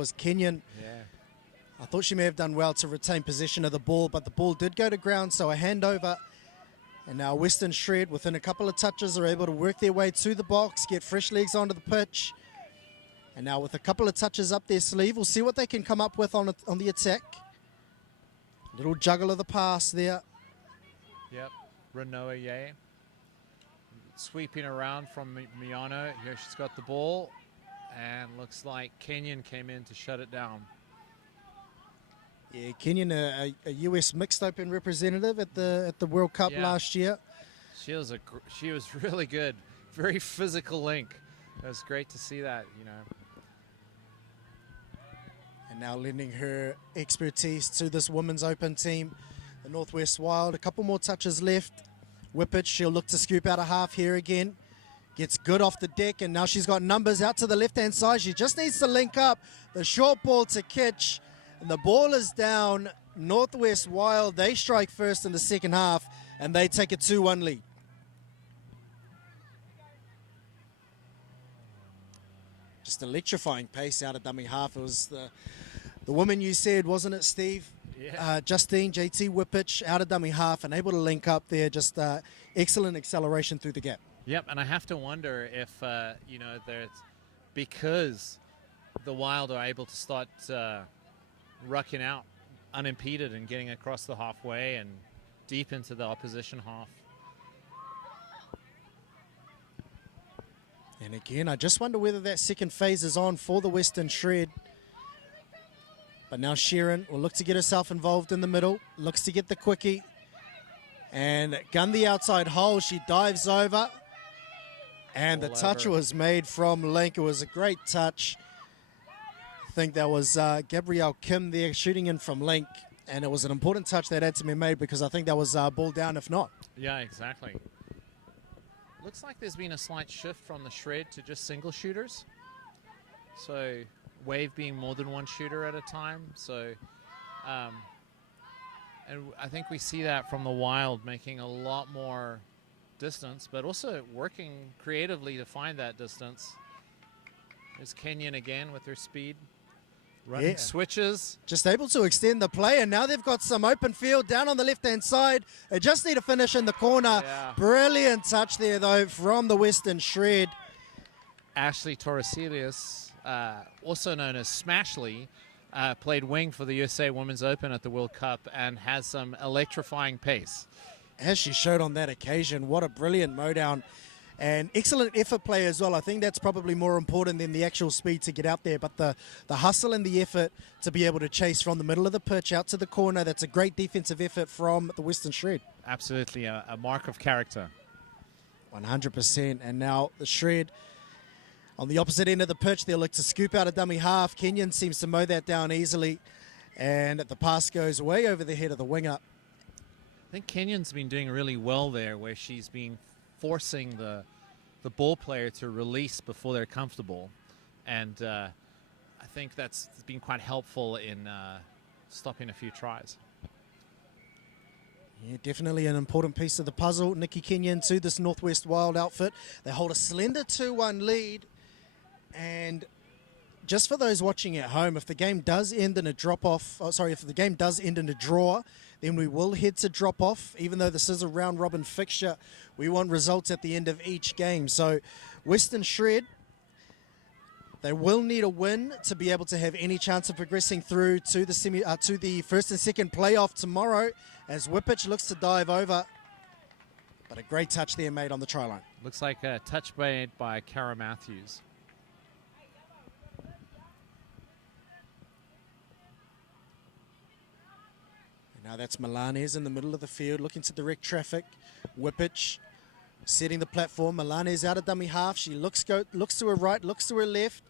was Kenyon. Yeah. I thought she may have done well to retain possession of the ball, but the ball did go to ground, so a handover. And now Western Shred, within a couple of touches, are able to work their way to the box, get fresh legs onto the pitch. And now with a couple of touches up their sleeve, we'll see what they can come up with on the attack. Little juggle of the pass there. Yep. Renoa Ye. Sweeping around from Miano. Here she's got the ball. And looks like Kenyon came in to shut it down. Yeah, Kenyon, a US mixed open representative at the World Cup last year. She was really good. Very physical link. It was great to see that, you know. And now lending her expertise to this women's open team, the Northwest Wild. A couple more touches left. Whippage, she'll look to scoop out a half here again. Gets good off the deck, and now she's got numbers out to the left-hand side. She just needs to link up. The short ball to Kitch. And the ball is down. Northwest Wild, they strike first in the second half, and they take a 2-1 lead. Just electrifying pace out of dummy half. It was the woman you said, wasn't it, Steve? Yeah. Justine, JT Whippich, out of dummy half and able to link up there. Just excellent acceleration through the gap. Yep, and I have to wonder if, there's because the Wild are able to start rucking out unimpeded and getting across the halfway and deep into the opposition half. And again, I just wonder whether that second phase is on for the Western Shred. But now Sheeran will look to get herself involved in the middle, looks to get the quickie, and gun the outside hole. She dives over, and the touch was made from Link. It was a great touch. I think that was Gabrielle Kim there shooting in from Link, and it was an important touch that had to be made because I think that was ball down if not. Yeah, exactly. Looks like there's been a slight shift from the Shred to just single shooters. So Wave being more than one shooter at a time. So, and I think we see that from the Wild making a lot more distance, but also working creatively to find that distance. There's Kenyon again with her speed. Running switches. Just able to extend the play, and now they've got some open field down on the left-hand side. They just need to finish in the corner. Yeah. Brilliant touch there, though, from the Western Shred. Ashley Torreselius, also known as Smashley, played wing for the USA Women's Open at the World Cup and has some electrifying pace. As she showed on that occasion, what a brilliant mowdown. And excellent effort play as well. I think that's probably more important than the actual speed to get out there. But the hustle and the effort to be able to chase from the middle of the pitch out to the corner, that's a great defensive effort from the Western Shred. Absolutely, a mark of character. 100%. And now the Shred on the opposite end of the pitch, they'll look to scoop out a dummy half. Kenyon seems to mow that down easily. And the pass goes way over the head of the winger. I think Kenyon's been doing really well there, where she's been forcing the ball player to release before they're comfortable. And I think that's been quite helpful in stopping a few tries. Yeah, definitely an important piece of the puzzle. Nikki Kenyon to this Northwest Wild outfit. They hold a slender 2-1 lead. And just for those watching at home, if the game does end in a if the game does end in a draw, then we will head to drop-off. Even though this is a round-robin fixture, we want results at the end of each game. So Western Shred, they will need a win to be able to have any chance of progressing through to the first and second playoff tomorrow as Whippich looks to dive over. But a great touch there made on the try line. Looks like a touch made by Cara Matthews. Now that's Milanes in the middle of the field looking to direct traffic. Whippich setting the platform. Milanes out of dummy half. She looks to her right, looks to her left,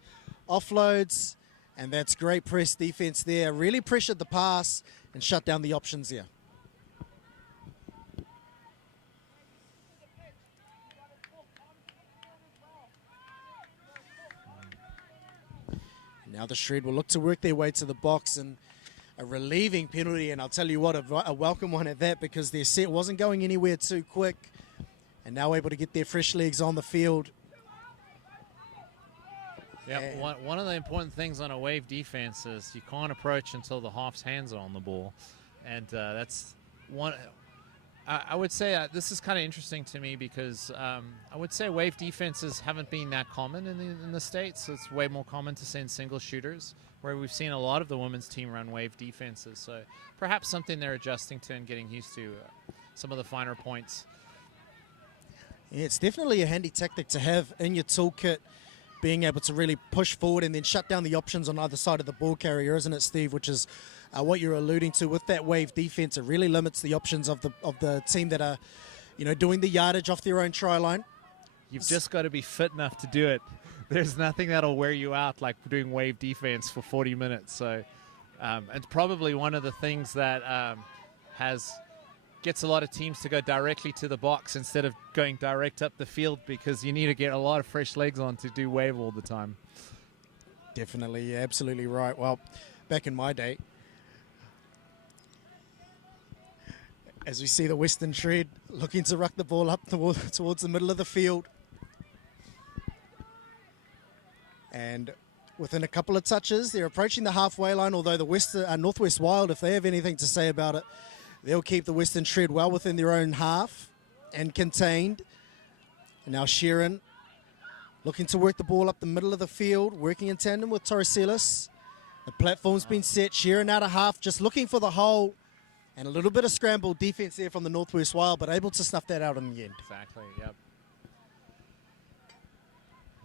offloads, and that's great press defense there. Really pressured the pass and shut down the options here. Now the Shred will look to work their way to the box, and a relieving penalty, and I'll tell you what, a welcome one at that, because their set wasn't going anywhere too quick, and now able to get their fresh legs on the field. Yeah, And- one of the important things on a wave defense is you can't approach until the half's hands are on the ball, and that's one. I would say this is kind of interesting to me because I would say wave defenses haven't been that common in the States. It's way more common to send single shooters, where we've seen a lot of the women's team run wave defenses. So perhaps something they're adjusting to and getting used to some of the finer points. Yeah, it's definitely a handy tactic to have in your toolkit, being able to really push forward and then shut down the options on either side of the ball carrier, isn't it, Steve? Which is what you're alluding to with that wave defense. It really limits the options of the team that are, doing the yardage off their own try line. You've just got to be fit enough to do it. There's nothing that'll wear you out like doing wave defense for 40 minutes. So it's probably one of the things that gets a lot of teams to go directly to the box instead of going direct up the field, because you need to get a lot of fresh legs on to do wave all the time. Definitely, yeah, absolutely right. Well, back in my day, as we see the Western Shred looking to ruck the ball up towards the middle of the field. And within a couple of touches, they're approaching the halfway line, although the Northwest Wild, if they have anything to say about it, they'll keep the Western Shred well within their own half and contained. And now Sheeran looking to work the ball up the middle of the field, working in tandem with Torresillas. The platform's been set. Sheeran out of half, just looking for the hole. And a little bit of scramble defense there from the Northwest Wild, but able to snuff that out in the end. Exactly, yep.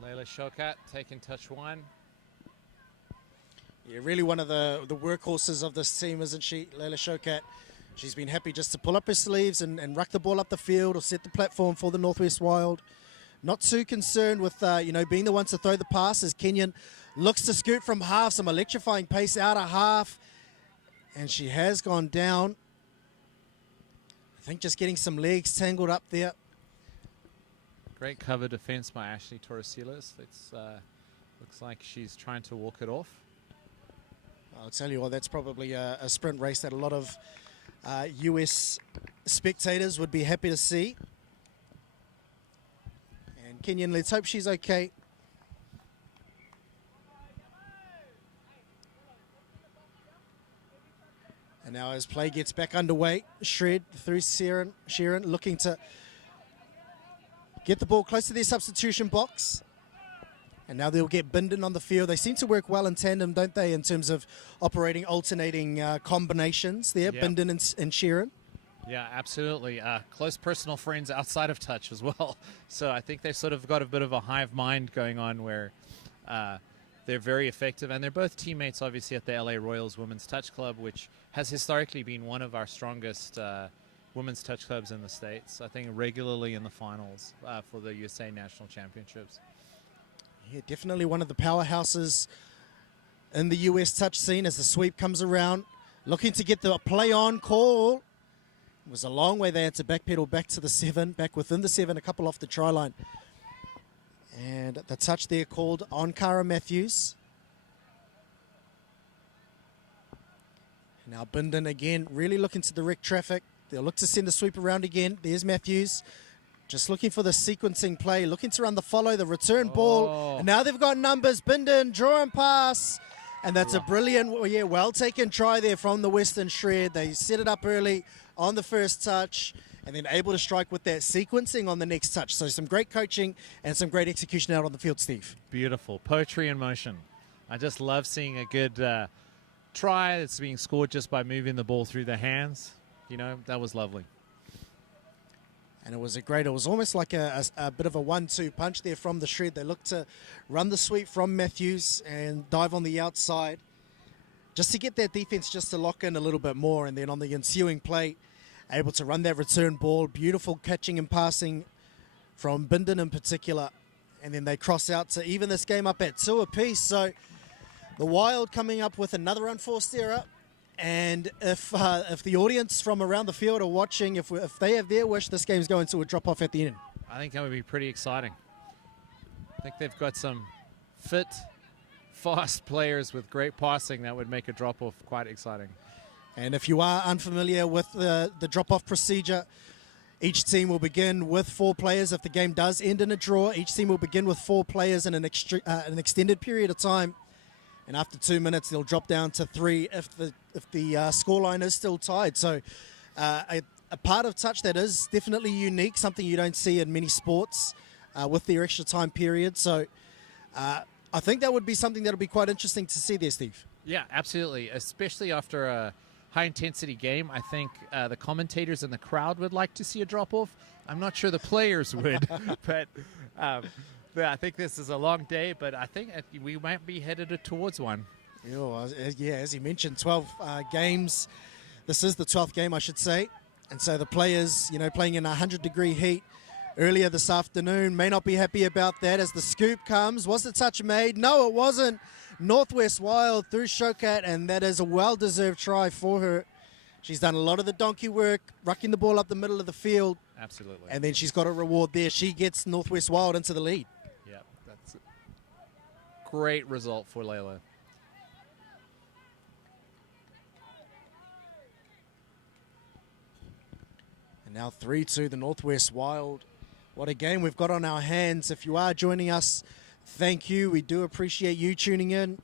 Layla Shokat taking touch one. Yeah, really one of the workhorses of this team, isn't she, Layla Shokat? She's been happy just to pull up her sleeves and ruck the ball up the field or set the platform for the Northwest Wild. Not too concerned with, being the one to throw the pass as Kenyon looks to scoot from half, some electrifying pace out of half. And she has gone down. I think just getting some legs tangled up there. Great cover defense by Ashley Torresillas. It's looks like she's trying to walk it off. I'll tell you what, that's probably a sprint race that a lot of US spectators would be happy to see. And Kenyon, let's hope she's okay. And now as play gets back underway, Shred through Sheeran looking to get the ball close to their substitution box. And now they'll get Bindon on the field. They seem to work well in tandem, don't they, in terms of operating alternating combinations there, yep. Bindon and Sheeran. Yeah, absolutely. Close personal friends outside of touch as well. So I think they've sort of got a bit of a hive mind going on where they're very effective. And they're both teammates, obviously, at the LA Royals Women's Touch Club, which has historically been one of our strongest women's touch clubs in the States. I think regularly in the finals for the USA National Championships. Yeah, definitely one of the powerhouses in the US touch scene as the sweep comes around. Looking to get the play on call. It was a long way. They had to backpedal back to the 7, back within the 7, a couple off the try line. And the touch there called on Cara Matthews. Now Bindon again, really looking to direct traffic. They'll look to send the sweep around again. There's Matthews. Just looking for the sequencing play, looking to run the follow, the return ball. And now they've got numbers. Bindon, draw and pass. And that's a brilliant, well taken try there from the Western Shred. They set it up early on the first touch and then able to strike with that sequencing on the next touch. So some great coaching and some great execution out on the field, Steve. Beautiful. Poetry in motion. I just love seeing a good try that's being scored just by moving the ball through the hands. That was lovely. And it was almost like a bit of a 1-2 punch there from the Shred. They looked to run the sweep from Matthews and dive on the outside just to get that defense just to lock in a little bit more. And then on the ensuing play, able to run that return ball. Beautiful catching and passing from Bindon in particular. And then they cross out to even this game up at 2 apiece. So the Wild coming up with another unforced error. And if the audience from around the field are watching, if they have their wish, this game's going to a drop-off at the end. I think that would be pretty exciting. I think they've got some fit, fast players with great passing that would make a drop-off quite exciting. And if you are unfamiliar with the drop-off procedure, Each team will begin with 4 players. If the game does end in a draw, each team will begin with 4 players in an extended period of time. And after 2 minutes, they'll drop down to 3 if the scoreline is still tied. So a part of touch that is definitely unique, something you don't see in many sports with their extra time period. So I think that would be something that would be quite interesting to see there, Steve. Yeah, absolutely. Especially after a high-intensity game, I think the commentators and the crowd would like to see a drop-off. I'm not sure the players would, but I think this is a long day, but I think we might be headed towards one. Yeah, as you mentioned, 12 games. This is the 12th game, I should say. And so the players, playing in 100-degree heat earlier this afternoon may not be happy about that as the scoop comes. Was the touch made? No, it wasn't. Northwest Wild through Shokat, and that is a well-deserved try for her. She's done a lot of the donkey work, rucking the ball up the middle of the field. Absolutely. And then she's got a reward there. She gets Northwest Wild into the lead. Yeah, that's a great result for Layla. And now 3-2, the Northwest Wild. What a game we've got on our hands. If you are joining us, thank you. We do appreciate you tuning in.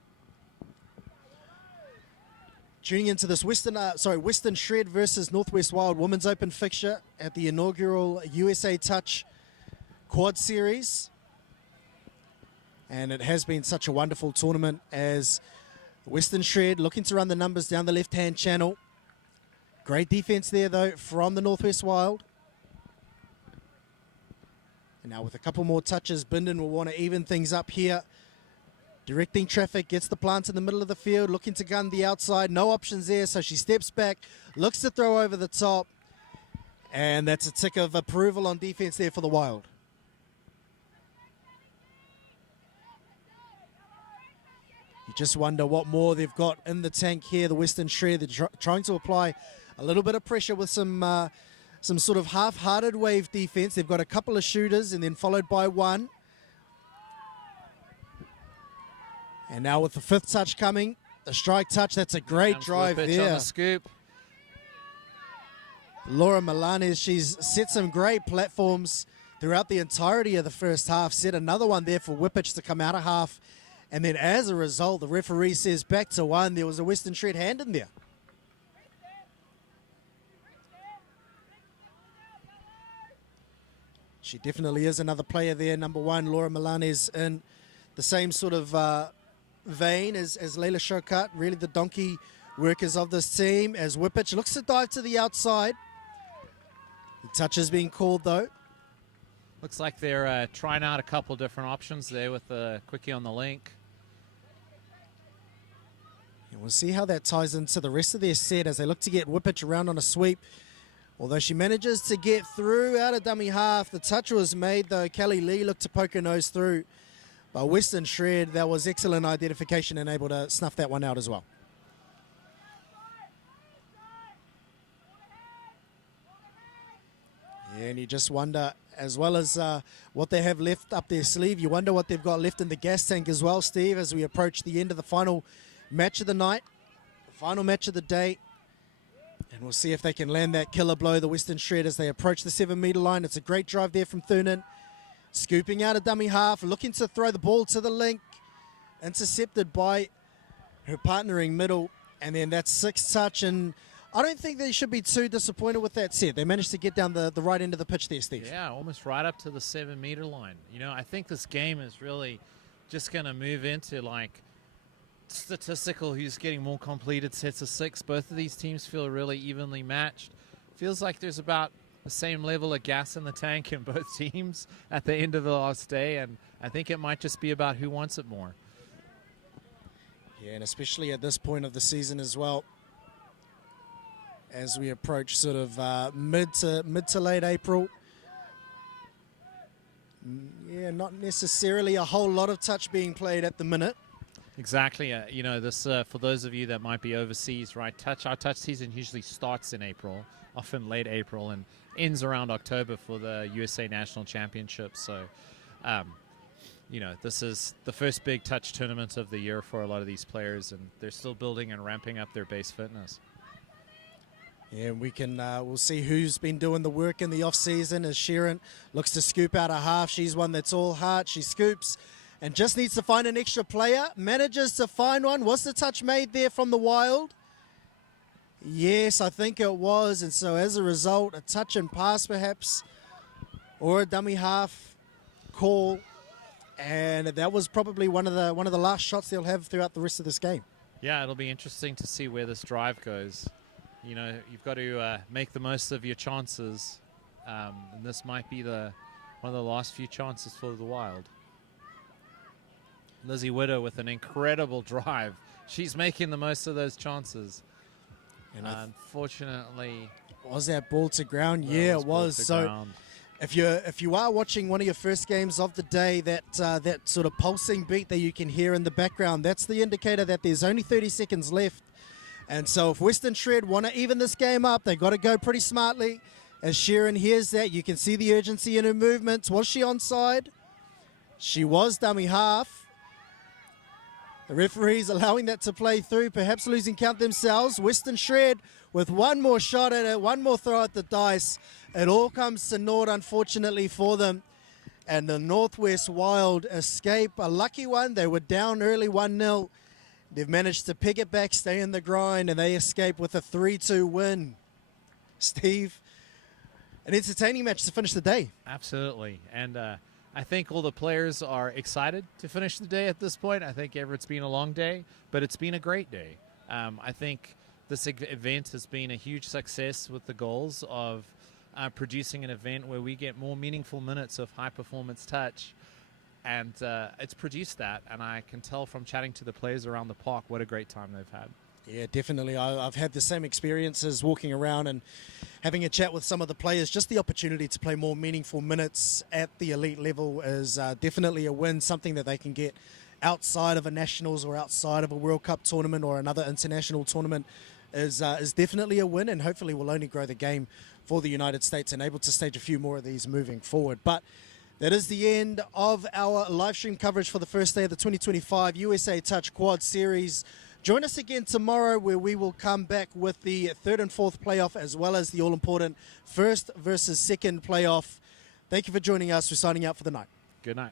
Tuning into this Western Shred versus Northwest Wild Women's Open fixture at the inaugural USA Touch Quad Series. And it has been such a wonderful tournament as Western Shred looking to run the numbers down the left-hand channel. Great defense there, though, from the Northwest Wild. And now with a couple more touches, Bindon will want to even things up here. Directing traffic, gets the plant in the middle of the field, looking to gun the outside. No options there, so she steps back, looks to throw over the top. And that's a tick of approval on defense there for the Wild. You just wonder what more they've got in the tank here, the Western Shred. They're trying to apply a little bit of pressure with some sort of half-hearted wave defense. They've got a couple of shooters and then followed by one. And now with the 5th touch coming, the strike touch, that's a great drive there. On the scoop. Laura Milanes, she's set some great platforms throughout the entirety of the first half. Set another one there for Whippich to come out of half. And then as a result, the referee says back to 1. There was a Western Shred hand in there. She definitely is another player there, number 1, Laura Milanes, in the same sort of vein as Layla Shokat, really the donkey workers of this team, as Whippich looks to dive to the outside. The touch is being called, though. Looks like they're trying out a couple different options there with the quickie on the link. And we'll see how that ties into the rest of their set as they look to get Whippich around on a sweep. Although she manages to get through out of dummy half. The touch was made, though. Kelly Lee looked to poke her nose through. But Western Shred, that was excellent identification and able to snuff that one out as well. Yeah, and you just wonder, as well as what they have left up their sleeve, you wonder what they've got left in the gas tank as well, Steve, as we approach the end of the final match of the night, the final match of the day. And we'll see if they can land that killer blow, the Western Shred, as they approach the 7-meter line. It's a great drive there from Thunen. Scooping out a dummy half, looking to throw the ball to the link. Intercepted by her partnering middle. And then that's 6th touch. And I don't think they should be too disappointed with that set. They managed to get down the right end of the pitch there, Steve. Yeah, almost right up to the 7-meter line. I think this game is really just going to move into, like, statistical who's getting more completed sets of 6. Both of these teams feel really evenly matched. Feels like there's about the same level of gas in the tank in both teams at the end of the last day, and I think it might just be about who wants it more. Yeah, and especially at this point of the season as well, as we approach sort of mid to late April. Yeah, not necessarily a whole lot of touch being played at the minute. Exactly. This for those of you that might be overseas, right? Our touch season usually starts in April, often late April, and ends around October for the USA National Championship. So, this is the first big touch tournament of the year for a lot of these players, and they're still building and ramping up their base fitness. Yeah, and we can we'll see who's been doing the work in the off season as Sharon looks to scoop out a half. She's one that's all heart. She scoops and just needs to find an extra player. Manages to find one. Was the touch made there from the Wild? Yes, I think it was. And so as a result, a touch and pass perhaps, or a dummy half call. And that was probably one of the last shots they'll have throughout the rest of this game. Yeah, it'll be interesting to see where this drive goes. You know, you've got to make the most of your chances. And this might be one of the last few chances for the Wild. Lizzie Witter with an incredible drive. She's making the most of those chances. And unfortunately, was that ball to ground? Yeah, it was. So ground. if you are watching one of your first games of the day, that sort of pulsing beat that you can hear in the background, that's the indicator that there's only 30 seconds left. And so if Western Shred want to even this game up, they got to go pretty smartly. As Sharon hears that, you can see the urgency in her movements. Was she onside? She was, dummy half. The referees allowing that to play through, perhaps losing count themselves. Western Shred with one more shot at it, one more throw at the dice. It all comes to naught, unfortunately, for them. And the Northwest Wild escape, a lucky one. They were down early 1-0. They've managed to pick it back, stay in the grind, and they escape with a 3-2 win. Steve, an entertaining match to finish the day. Absolutely. And I think all the players are excited to finish the day at this point. I think it's been a long day, but it's been a great day. I think this event has been a huge success with the goals of producing an event where we get more meaningful minutes of high-performance touch. And it's produced that, and I can tell from chatting to the players around the park what a great time they've had. Yeah, definitely. I've had the same experiences walking around and having a chat with some of the players. Just the opportunity to play more meaningful minutes at the elite level is definitely a win, something that they can get outside of a Nationals or outside of a World Cup tournament or another international tournament is definitely a win, and hopefully will only grow the game for the United States and able to stage a few more of these moving forward. But that is the end of our live stream coverage for the first day of the 2025 USA Touch Quad Series. Join us again tomorrow where we will come back with the third and fourth playoff as well as the all-important first versus second playoff. Thank you for joining us. We're signing out for the night. Good night.